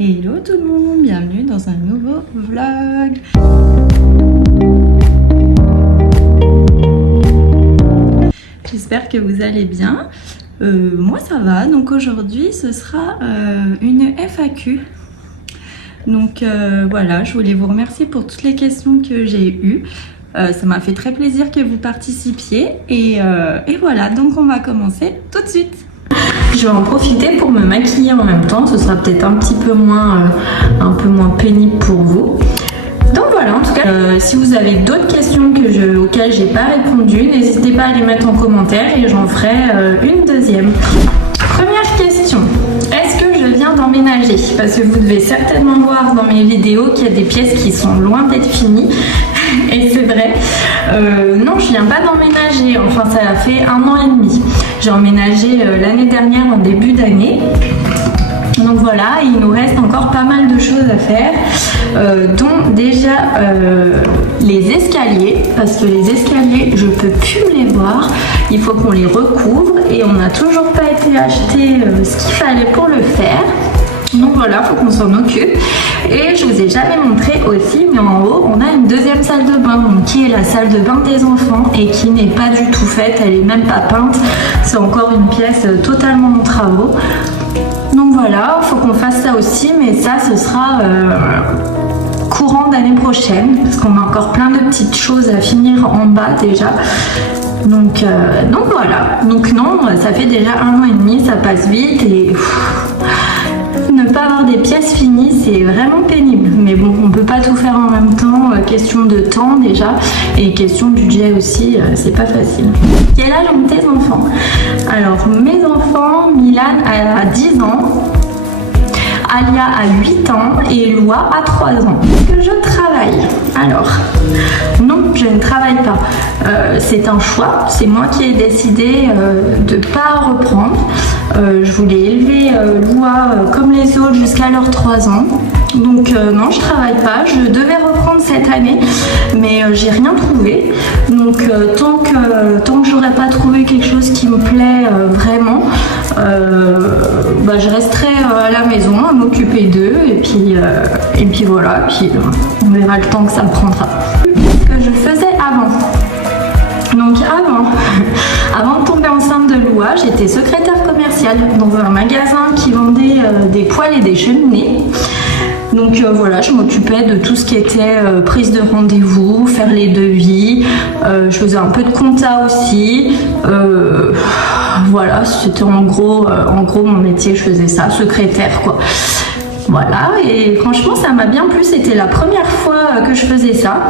Hello tout le monde, bienvenue dans un nouveau vlog. J'espère que vous allez bien. Moi ça va, donc aujourd'hui ce sera une FAQ. Donc voilà, je voulais vous remercier pour toutes les questions que j'ai eues. Ça m'a fait très plaisir que vous participiez et voilà, donc on va commencer tout de suite. Je vais en profiter pour me maquiller en même temps, ce sera peut-être un peu moins pénible pour vous. Donc voilà, en tout cas, si vous avez d'autres questions auxquelles j'ai pas répondu, n'hésitez pas à les mettre en commentaire et j'en ferai une deuxième. Première question, est-ce que je viens d'emménager? Parce que vous devez certainement voir dans mes vidéos qu'il y a des pièces qui sont loin d'être finies. Et c'est vrai, non, je viens pas d'emménager, enfin ça a fait 1 an et demi. J'ai emménagé l'année dernière en début d'année. Donc voilà, il nous reste encore pas mal de choses à faire, dont déjà les escaliers, parce que les escaliers, je peux plus les voir, il faut qu'on les recouvre et on n'a toujours pas été acheter ce qu'il fallait pour le faire. Donc voilà, faut qu'on s'en occupe. Et je vous ai jamais montré aussi, mais en haut, on a une deuxième salle de bain, donc qui est la salle de bain des enfants et qui n'est pas du tout faite, elle est même pas peinte. C'est encore une pièce totalement en travaux. Donc voilà, faut qu'on fasse ça aussi, mais ça, ce sera courant d'année prochaine, parce qu'on a encore plein de petites choses à finir en bas déjà. Donc voilà. Donc non, ça fait déjà 1 an et demi, ça passe vite et ne pas avoir des pièces finies, c'est vraiment pénible. Mais bon, on peut pas tout faire en même temps. Question de temps déjà et question de budget aussi, c'est pas facile. Quel âge ont tes enfants? Alors, mes enfants, Milan a 10 ans. Alia a 8 ans et Loa a 3 ans. Est-ce que je travaille? Alors, non, je ne travaille pas. C'est un choix. C'est moi qui ai décidé de ne pas reprendre. Je voulais élever Loa comme les autres jusqu'à leurs 3 ans. Donc non, je travaille pas. Je devais reprendre cette année, mais j'ai rien trouvé. Donc tant que j'aurais pas trouvé quelque chose qui me plaît vraiment, je resterai à la maison à m'occuper d'eux et puis voilà. Puis on verra le temps que ça me prendra. Ce que je faisais avant. Donc avant de tomber enceinte de Loa, j'étais secrétaire commerciale dans un magasin qui vendait des poêles et des cheminées. Donc voilà, je m'occupais de tout ce qui était prise de rendez-vous, faire les devis, je faisais un peu de compta aussi. Voilà, c'était en gros mon métier, je faisais ça, secrétaire quoi. Voilà, et franchement ça m'a bien plu, c'était la première fois que je faisais ça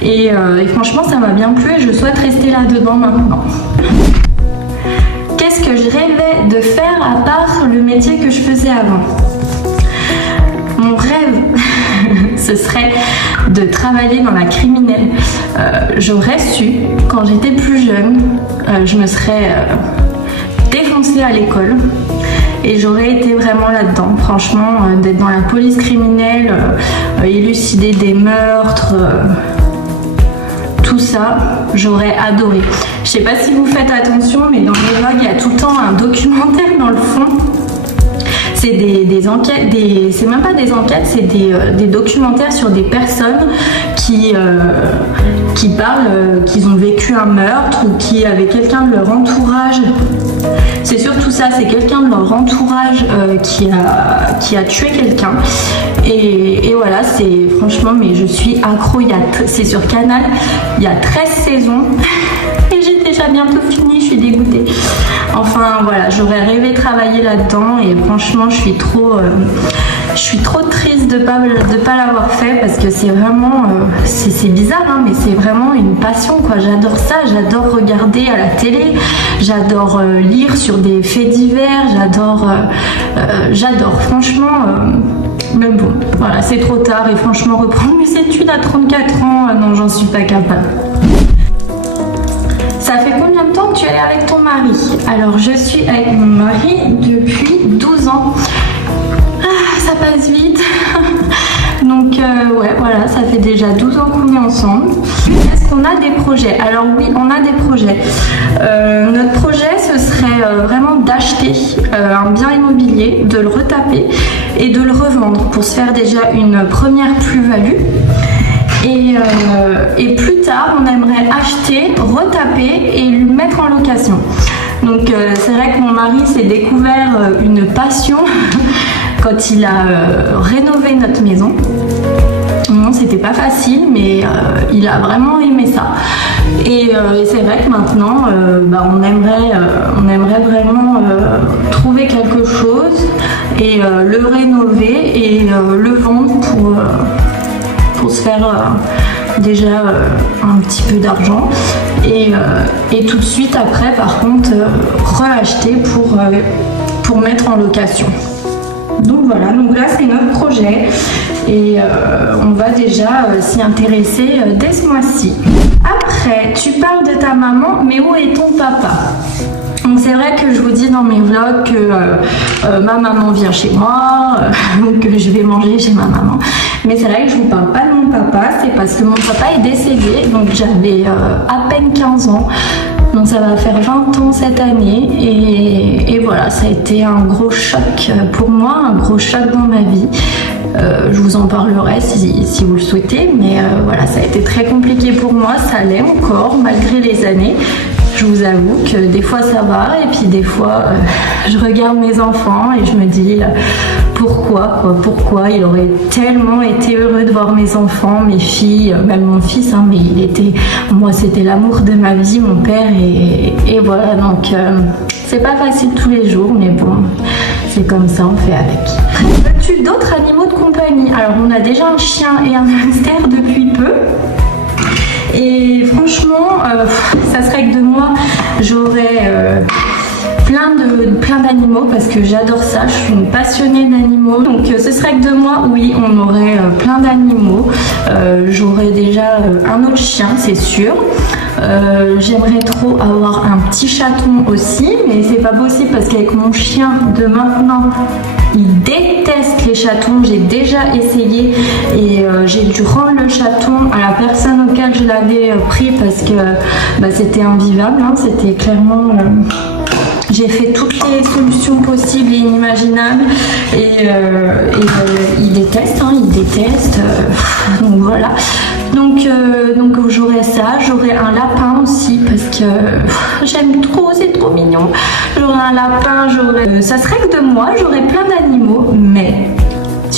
et franchement ça m'a bien plu et je souhaite rester là-dedans maintenant. Qu'est-ce que je rêvais de faire à part le métier que je faisais avant? Mon rêve, ce serait de travailler dans la criminelle. J'aurais su, quand j'étais plus jeune, je me serais défoncée à l'école. Et j'aurais été vraiment là-dedans, franchement, d'être dans la police criminelle, élucider des meurtres, tout ça, j'aurais adoré. Je sais pas si vous faites attention, mais dans les vlogs, il y a tout le temps un documentaire dans le fond. C'est des enquêtes, c'est même pas des enquêtes, c'est des documentaires sur des personnes qui parlent qu'ils ont vécu un meurtre ou qui avaient quelqu'un de leur entourage. C'est surtout ça, c'est quelqu'un de leur entourage qui a tué quelqu'un. Et voilà, c'est franchement, mais je suis accro. C'est sur Canal, il y a 13 saisons. Et j'ai déjà bientôt fini, je suis dégoûtée. Enfin voilà, j'aurais rêvé travailler là-dedans et franchement je suis trop triste de pas l'avoir fait parce que c'est vraiment, c'est bizarre hein, mais c'est vraiment une passion quoi. J'adore ça, j'adore regarder à la télé, j'adore lire sur des faits divers, j'adore franchement. Mais bon, voilà, c'est trop tard et franchement reprendre mes études à 34 ans, non j'en suis pas capable. Ça fait combien de temps que tu es avec ton mari? Alors je suis avec mon mari depuis 12 ans. Ah, ça passe vite. Donc ouais voilà, ça fait déjà 12 ans qu'on est ensemble. Est-ce qu'on a des projets? Alors oui, on a des projets. Notre projet ce serait vraiment d'acheter un bien immobilier, de le retaper et de le revendre pour se faire déjà une première plus-value. Et plus tard, on aimerait acheter, retaper et le mettre en location. Donc c'est vrai que mon mari s'est découvert une passion quand il a rénové notre maison. Non, c'était pas facile, mais il a vraiment aimé ça. Et c'est vrai que maintenant, on aimerait vraiment trouver quelque chose et le rénover et le vendre pour se faire déjà un petit peu d'argent et tout de suite après, par contre, reacheter pour mettre en location. Donc voilà, donc là c'est notre projet et on va déjà s'y intéresser dès ce mois-ci. Après, tu parles de ta maman, mais où est ton papa? Donc c'est vrai que je vous dis dans mes vlogs que ma maman vient chez moi, que je vais manger chez ma maman. Mais c'est vrai que je vous parle pas de mon papa, c'est parce que mon papa est décédé, donc j'avais à peine 15 ans. Donc ça va faire 20 ans cette année et voilà, ça a été un gros choc pour moi, un gros choc dans ma vie. Je vous en parlerai si vous le souhaitez, mais voilà, ça a été très compliqué pour moi, ça l'est encore malgré les années. Je vous avoue que des fois ça va et puis des fois je regarde mes enfants et je me dis pourquoi il aurait tellement été heureux de voir mes enfants, mes filles, même mon fils, hein, mais moi c'était l'amour de ma vie, mon père et voilà, donc c'est pas facile tous les jours, mais bon, c'est comme ça, on fait avec. As-tu d'autres animaux de compagnie? Alors on a déjà un chien et un hamster depuis peu. Et franchement, ça serait que de moi, j'aurais plein d'animaux parce que j'adore ça, je suis une passionnée d'animaux. Donc ce serait que de moi, oui, on aurait plein d'animaux. J'aurais déjà un autre chien, c'est sûr. J'aimerais trop avoir un petit chaton aussi, mais c'est pas possible parce qu'avec mon chien de maintenant, il déteste les chatons. J'ai déjà essayé et j'ai dû rendre le chaton à la personne auquel je l'avais pris parce que c'était invivable, hein. C'était clairement... J'ai fait toutes les solutions possibles et inimaginables et il déteste, hein, il déteste. Donc voilà. Donc j'aurai ça, j'aurai un lapin aussi parce que j'aime trop, c'est trop mignon. J'aurai un lapin, ça serait que de moi, j'aurai plein d'animaux, mais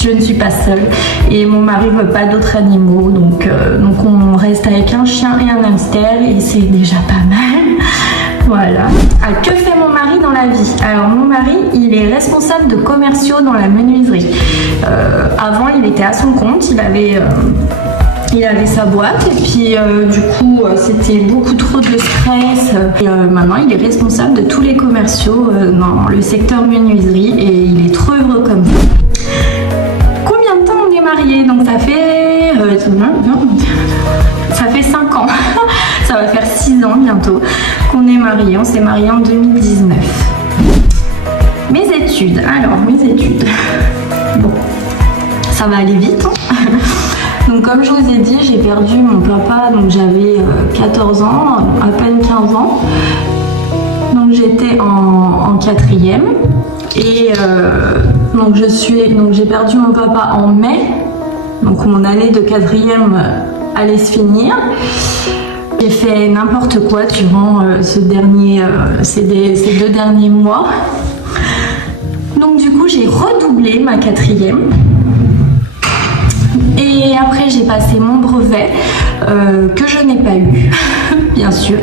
je ne suis pas seule et mon mari veut pas d'autres animaux, donc on reste avec un chien et un hamster et c'est déjà pas mal. Voilà. Que fait mon mari dans la vie? Alors mon mari, il est responsable de commerciaux dans la menuiserie. Avant, il était à son compte, il avait sa boîte et puis du coup c'était beaucoup trop de stress. Maintenant, il est responsable de tous les commerciaux dans le secteur menuiserie et il est trop heureux comme ça. Combien de temps on est mariés? Donc ça fait 5 ans. Ça va faire 6 ans bientôt qu'on est mariés. On s'est mariés en 2019. Mes études. Bon, ça va aller vite. Hein. Donc comme je vous ai dit, j'ai perdu mon papa, donc j'avais 14 ans, à peine 15 ans. Donc j'étais en 4e. Et donc j'ai perdu mon papa en mai. Donc mon année de 4e allait se finir. J'ai fait n'importe quoi durant ces 2 derniers mois. Donc du coup j'ai redoublé ma 4e. Et après j'ai passé mon brevet que je n'ai pas eu, bien sûr.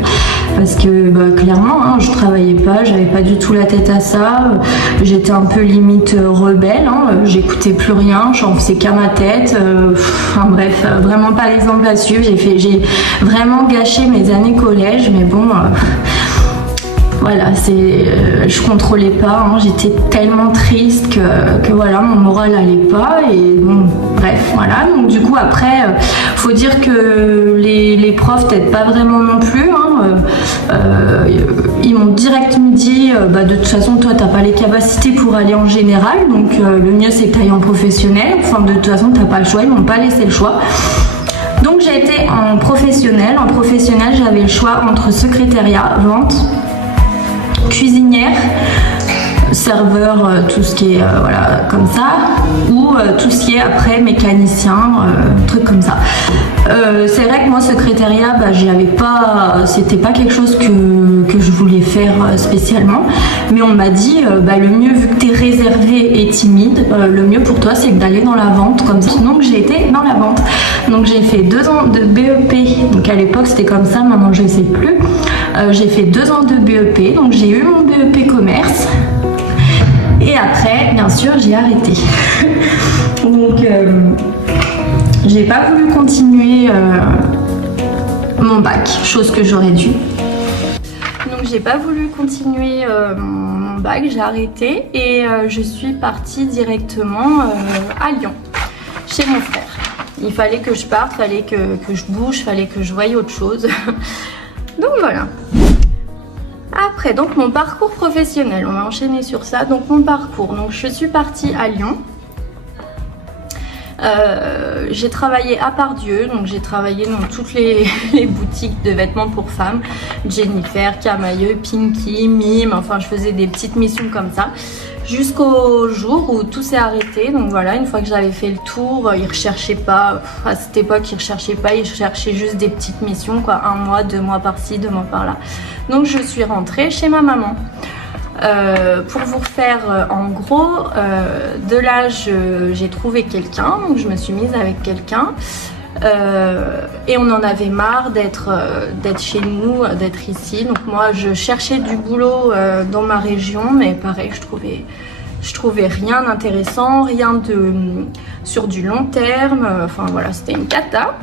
Parce que clairement, hein, je travaillais pas, j'avais pas du tout la tête à ça. J'étais un peu limite rebelle, hein, j'écoutais plus rien, j'en faisais qu'à ma tête. Enfin bref, vraiment pas l'exemple à suivre. J'ai vraiment gâché mes années collège, mais bon, voilà, je contrôlais pas, hein, j'étais tellement triste que voilà, mon moral allait pas et bon, bref, voilà. Donc du coup après, faut dire que les profs t'aident pas vraiment non plus, hein, ils m'ont directement dit, de toute façon toi t'as pas les capacités pour aller en général, donc le mieux c'est que tu ailles en professionnel, enfin de toute façon t'as pas le choix, ils m'ont pas laissé le choix. Donc j'ai été en professionnel. En professionnel, j'avais le choix entre secrétariat, vente, cuisinière, serveur, tout ce qui est voilà comme ça, ou tout ce qui est après mécanicien, truc comme ça. C'est vrai que moi secrétariat, j'y avais pas, c'était pas quelque chose que je voulais faire spécialement, mais on m'a dit le mieux, vu que tu es réservée et timide, le mieux pour toi c'est d'aller dans la vente comme ça. Donc j'ai été dans la vente. Donc j'ai fait 2 ans de BEP, donc à l'époque c'était comme ça, maintenant je ne sais plus. J'ai fait 2 ans de BEP, donc j'ai eu mon BEP commerce. Et après, bien sûr, j'ai arrêté. Donc, j'ai pas voulu continuer mon bac, chose que j'aurais dû. Donc, j'ai pas voulu continuer mon bac, j'ai arrêté et je suis partie directement à Lyon, chez mon frère. Il fallait que je parte, fallait que je bouge, fallait que je voie autre chose. Donc voilà. Après, donc mon parcours professionnel, on va enchaîner sur ça. Donc mon parcours, donc je suis partie à Lyon. J'ai travaillé à Pardieu, donc j'ai travaillé dans toutes les boutiques de vêtements pour femmes, Jennifer, Camailleux, Pinky, Mime, enfin je faisais des petites missions comme ça. Jusqu'au jour où tout s'est arrêté, donc voilà, une fois que j'avais fait le tour, ils recherchaient pas, à cette époque ils recherchaient pas, ils cherchaient juste des petites missions quoi, 1 mois, 2 mois par-ci, 2 mois par-là. Donc je suis rentrée chez ma maman. Pour vous refaire en gros, de là j'ai trouvé quelqu'un, donc je me suis mise avec quelqu'un. Et on en avait marre d'être chez nous, d'être ici. Donc moi je cherchais du boulot dans ma région, mais pareil je trouvais rien d'intéressant, rien sur du long terme, enfin voilà, c'était une cata.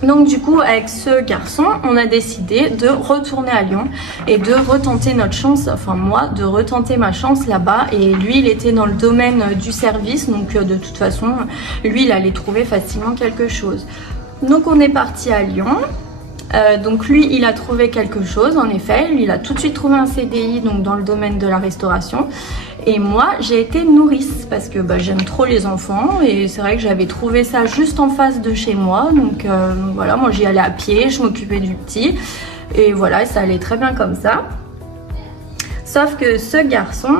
Donc du coup avec ce garçon on a décidé de retourner à Lyon et de retenter notre chance, enfin moi de retenter ma chance là-bas, et lui il était dans le domaine du service, donc de toute façon lui il allait trouver facilement quelque chose. Donc on est parti à Lyon. Donc lui il a trouvé quelque chose en effet, lui il a tout de suite trouvé un CDI donc dans le domaine de la restauration, et moi j'ai été nourrice parce que j'aime trop les enfants et c'est vrai que j'avais trouvé ça juste en face de chez moi, donc voilà, moi j'y allais à pied, je m'occupais du petit et voilà, ça allait très bien comme ça. Sauf que ce garçon,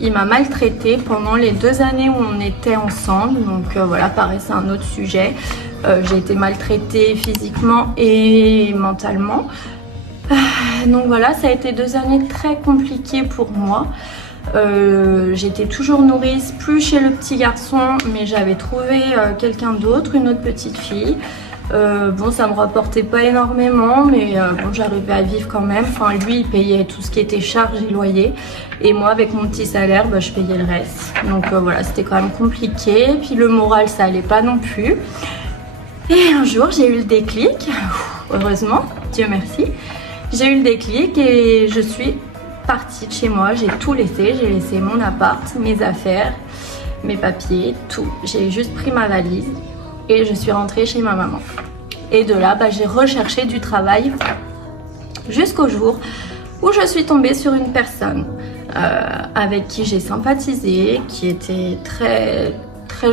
il m'a maltraitée pendant les 2 années où on était ensemble, donc voilà, pareil c'est un autre sujet. J'ai été maltraitée physiquement et mentalement. Donc voilà, ça a été 2 années très compliquées pour moi. J'étais toujours nourrice, plus chez le petit garçon, mais j'avais trouvé quelqu'un d'autre, une autre petite fille. Bon, ça me rapportait pas énormément, mais bon, j'arrivais à vivre quand même. Enfin, lui, il payait tout ce qui était charges et loyer, et moi, avec mon petit salaire, je payais le reste. Donc voilà, c'était quand même compliqué. Puis le moral, ça allait pas non plus. Et un jour, j'ai eu le déclic. Heureusement, Dieu merci. J'ai eu le déclic et je suis partie de chez moi. J'ai tout laissé. J'ai laissé mon appart, mes affaires, mes papiers, tout. J'ai juste pris ma valise et je suis rentrée chez ma maman. Et de là, j'ai recherché du travail jusqu'au jour où je suis tombée sur une personne avec qui j'ai sympathisé, qui était très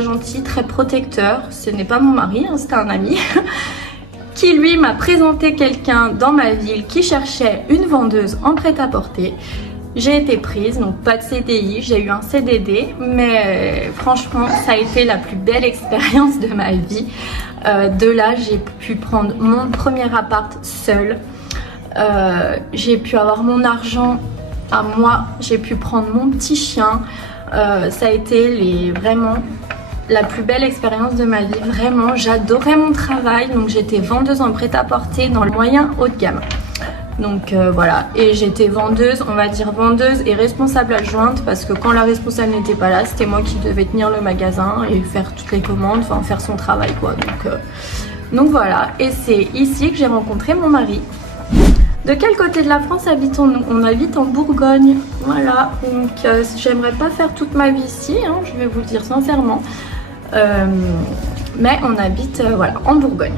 gentil, très protecteur. Ce n'est pas mon mari, hein, c'était un ami qui lui m'a présenté quelqu'un dans ma ville qui cherchait une vendeuse en prêt-à-porter. J'ai été prise, donc pas de CDI, j'ai eu un CDD, mais franchement ça a été la plus belle expérience de ma vie. De là j'ai pu prendre mon premier appart seule, j'ai pu avoir mon argent à moi, j'ai pu prendre mon petit chien. Ça a été vraiment la plus belle expérience de ma vie, vraiment. J'adorais mon travail, donc j'étais vendeuse en prêt-à-porter dans le moyen haut de gamme. Donc voilà, et j'étais vendeuse, on va dire vendeuse et responsable adjointe, parce que quand la responsable n'était pas là, c'était moi qui devais tenir le magasin et faire toutes les commandes, enfin faire son travail quoi. Donc voilà, et c'est ici que j'ai rencontré mon mari. De quel côté de la France habitons-nous? On habite en Bourgogne, voilà, donc j'aimerais pas faire toute ma vie ici, hein, je vais vous le dire sincèrement. Mais on habite voilà, en Bourgogne.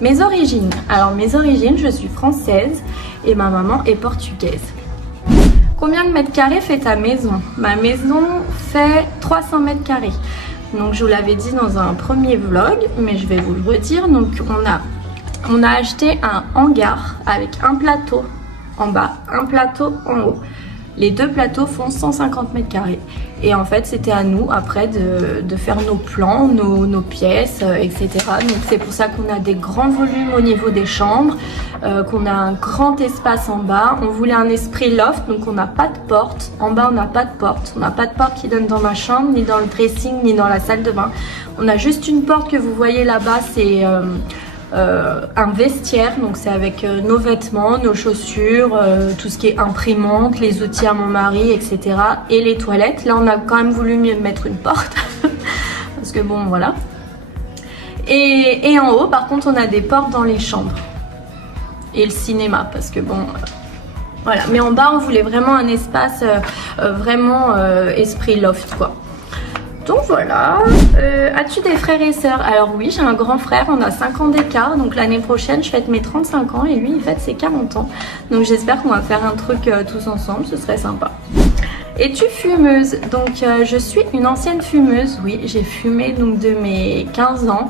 Mes origines. Alors mes origines, je suis française et ma maman est portugaise. Combien de mètres carrés fait ta maison? Ma maison fait 300 mètres carrés. Donc je vous l'avais dit dans un premier vlog, mais je vais vous le redire. Donc on a acheté un hangar avec un plateau en bas, un plateau en haut. Les 2 plateaux font 150 mètres carrés. Et en fait, c'était à nous après de faire nos plans, nos pièces, etc. Donc c'est pour ça qu'on a des grands volumes au niveau des chambres, qu'on a un grand espace en bas. On voulait un esprit loft, donc on n'a pas de porte. En bas, on n'a pas de porte. On n'a pas de porte qui donne dans ma chambre, ni dans le dressing, ni dans la salle de bain. On a juste une porte que vous voyez là-bas, c'est... un vestiaire, donc c'est avec nos vêtements, nos chaussures, tout ce qui est imprimante, les outils à mon mari, etc. et les toilettes. Là on a quand même voulu mettre une porte parce que bon voilà. Et en haut par contre on a des portes dans les chambres et le cinéma parce que bon voilà. Mais en bas on voulait vraiment un espace vraiment esprit loft quoi. Donc voilà, as-tu des frères et sœurs? Alors oui, j'ai un grand frère, on a 5 ans d'écart, donc l'année prochaine je fête mes 35 ans et lui il fête ses 40 ans. Donc j'espère qu'on va faire un truc tous ensemble, ce serait sympa. Es-tu fumeuse? Donc je suis une ancienne fumeuse, oui, j'ai fumé donc de mes 15 ans.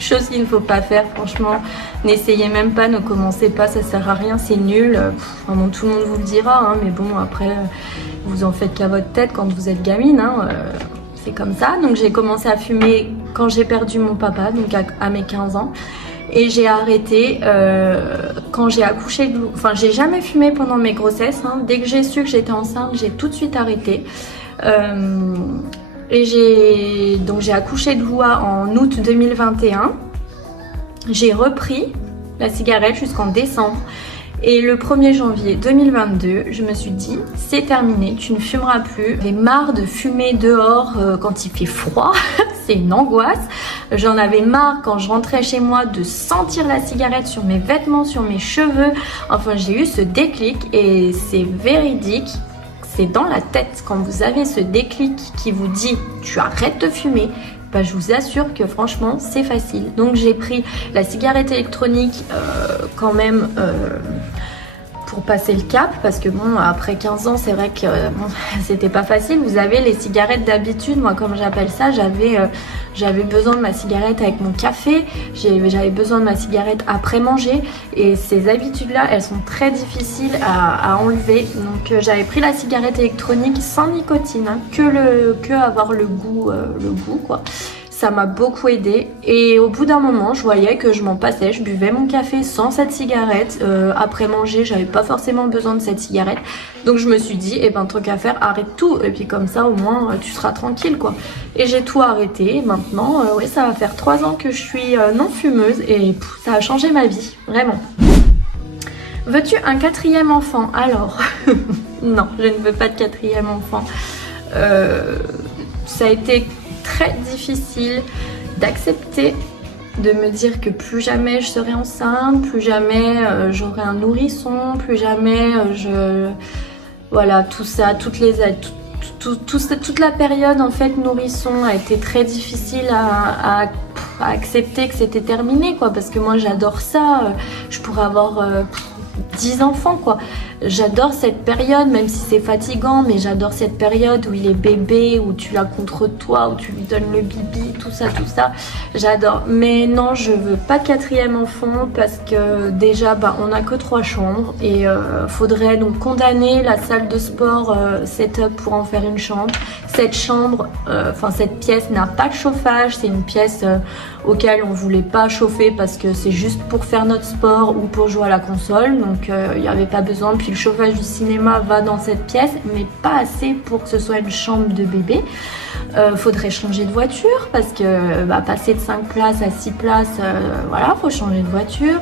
Chose qu'il ne faut pas faire, franchement, n'essayez même pas, ne commencez pas, ça sert à rien, c'est nul. Bon, tout le monde vous le dira, hein, mais bon après... Vous en faites qu'à votre tête quand vous êtes gamine, hein, c'est comme ça. Donc j'ai commencé à fumer quand j'ai perdu mon papa, donc à mes 15 ans. Et j'ai arrêté quand j'ai accouché de... Enfin, j'ai jamais fumé pendant mes grossesses. Hein. Dès que j'ai su que j'étais enceinte, j'ai tout de suite arrêté. Et j'ai accouché de Loua en août 2021. J'ai repris la cigarette jusqu'en décembre. Et le 1er janvier 2022, je me suis dit, c'est terminé, tu ne fumeras plus. J'avais marre de fumer dehors quand il fait froid, c'est une angoisse. J'en avais marre quand je rentrais chez moi de sentir la cigarette sur mes vêtements, sur mes cheveux. Enfin, j'ai eu ce déclic et c'est véridique. C'est dans la tête, quand vous avez ce déclic qui vous dit, tu arrêtes de fumer. Bah, je vous assure que franchement c'est facile. Donc j'ai pris la cigarette électronique quand même pour passer le cap parce que bon après 15 ans c'est vrai que bon, c'était pas facile. Vous avez les cigarettes d'habitude, moi comme j'appelle ça, j'avais besoin de ma cigarette avec mon café, j'avais besoin de ma cigarette après manger et ces habitudes là elles sont très difficiles à enlever. Donc j'avais pris la cigarette électronique sans nicotine, hein, que avoir le goût quoi. Ça m'a beaucoup aidé et au bout d'un moment je voyais que je m'en passais, je buvais mon café sans cette cigarette, après manger j'avais pas forcément besoin de cette cigarette, donc je me suis dit eh ben tant qu'à faire arrête tout et puis comme ça au moins tu seras tranquille quoi. Et j'ai tout arrêté et maintenant ouais, ça va faire 3 ans que je suis non fumeuse et ça a changé ma vie, vraiment. Veux-tu un 4e enfant? Alors non, je ne veux pas de 4e enfant. Ça a été très difficile d'accepter, de me dire que plus jamais je serai enceinte, plus jamais j'aurai un nourrisson, plus jamais voilà tout ça, toute la période en fait nourrisson a été très difficile à accepter que c'était terminé quoi, parce que moi j'adore ça, je pourrais avoir 10 enfants quoi. J'adore cette période, même si c'est fatigant, mais j'adore cette période où il est bébé, où tu l'as contre toi, où tu lui donnes le bibi, tout ça, j'adore. Mais non, je veux pas de 4e enfant parce que déjà on n'a que 3 chambres et faudrait donc condamner la salle de sport setup pour en faire une chambre. Cette chambre, cette pièce n'a pas de chauffage, c'est une pièce auquel on voulait pas chauffer parce que c'est juste pour faire notre sport ou pour jouer à la console, donc il n'y avait pas besoin. Puis le chauffage du cinéma va dans cette pièce, mais pas assez pour que ce soit une chambre de bébé. Faudrait changer de voiture parce que passer de 5 places à 6 places, voilà, faut changer de voiture.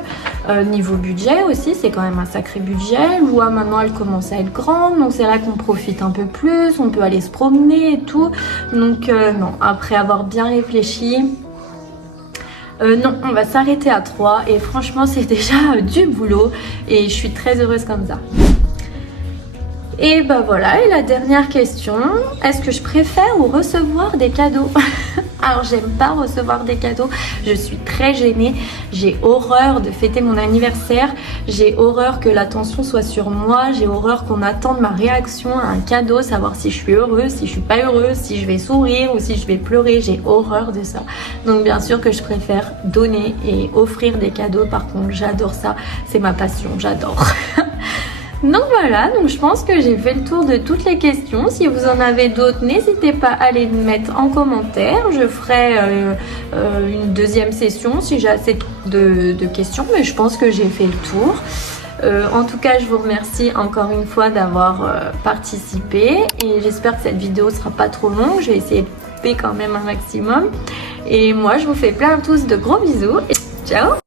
Niveau budget aussi, c'est quand même un sacré budget. Loua maintenant elle commence à être grande, donc c'est là qu'on profite un peu plus, on peut aller se promener et tout. Donc non, après avoir bien réfléchi, non, on va s'arrêter à 3 et franchement c'est déjà du boulot et je suis très heureuse comme ça. Et voilà, et la dernière question, est-ce que je préfère ou recevoir des cadeaux? Alors j'aime pas recevoir des cadeaux, je suis très gênée, j'ai horreur de fêter mon anniversaire, j'ai horreur que l'attention soit sur moi, j'ai horreur qu'on attende ma réaction à un cadeau, savoir si je suis heureuse, si je suis pas heureuse, si je vais sourire ou si je vais pleurer, j'ai horreur de ça. Donc bien sûr que je préfère donner et offrir des cadeaux, par contre j'adore ça, c'est ma passion, j'adore. Donc voilà, donc je pense que j'ai fait le tour de toutes les questions. Si vous en avez d'autres, n'hésitez pas à les mettre en commentaire. Je ferai une deuxième session si j'ai assez de questions, mais je pense que j'ai fait le tour. En tout cas, je vous remercie encore une fois d'avoir participé et j'espère que cette vidéo sera pas trop longue. Je vais essayer de couper quand même un maximum. Et moi, je vous fais plein tous de gros bisous et ciao!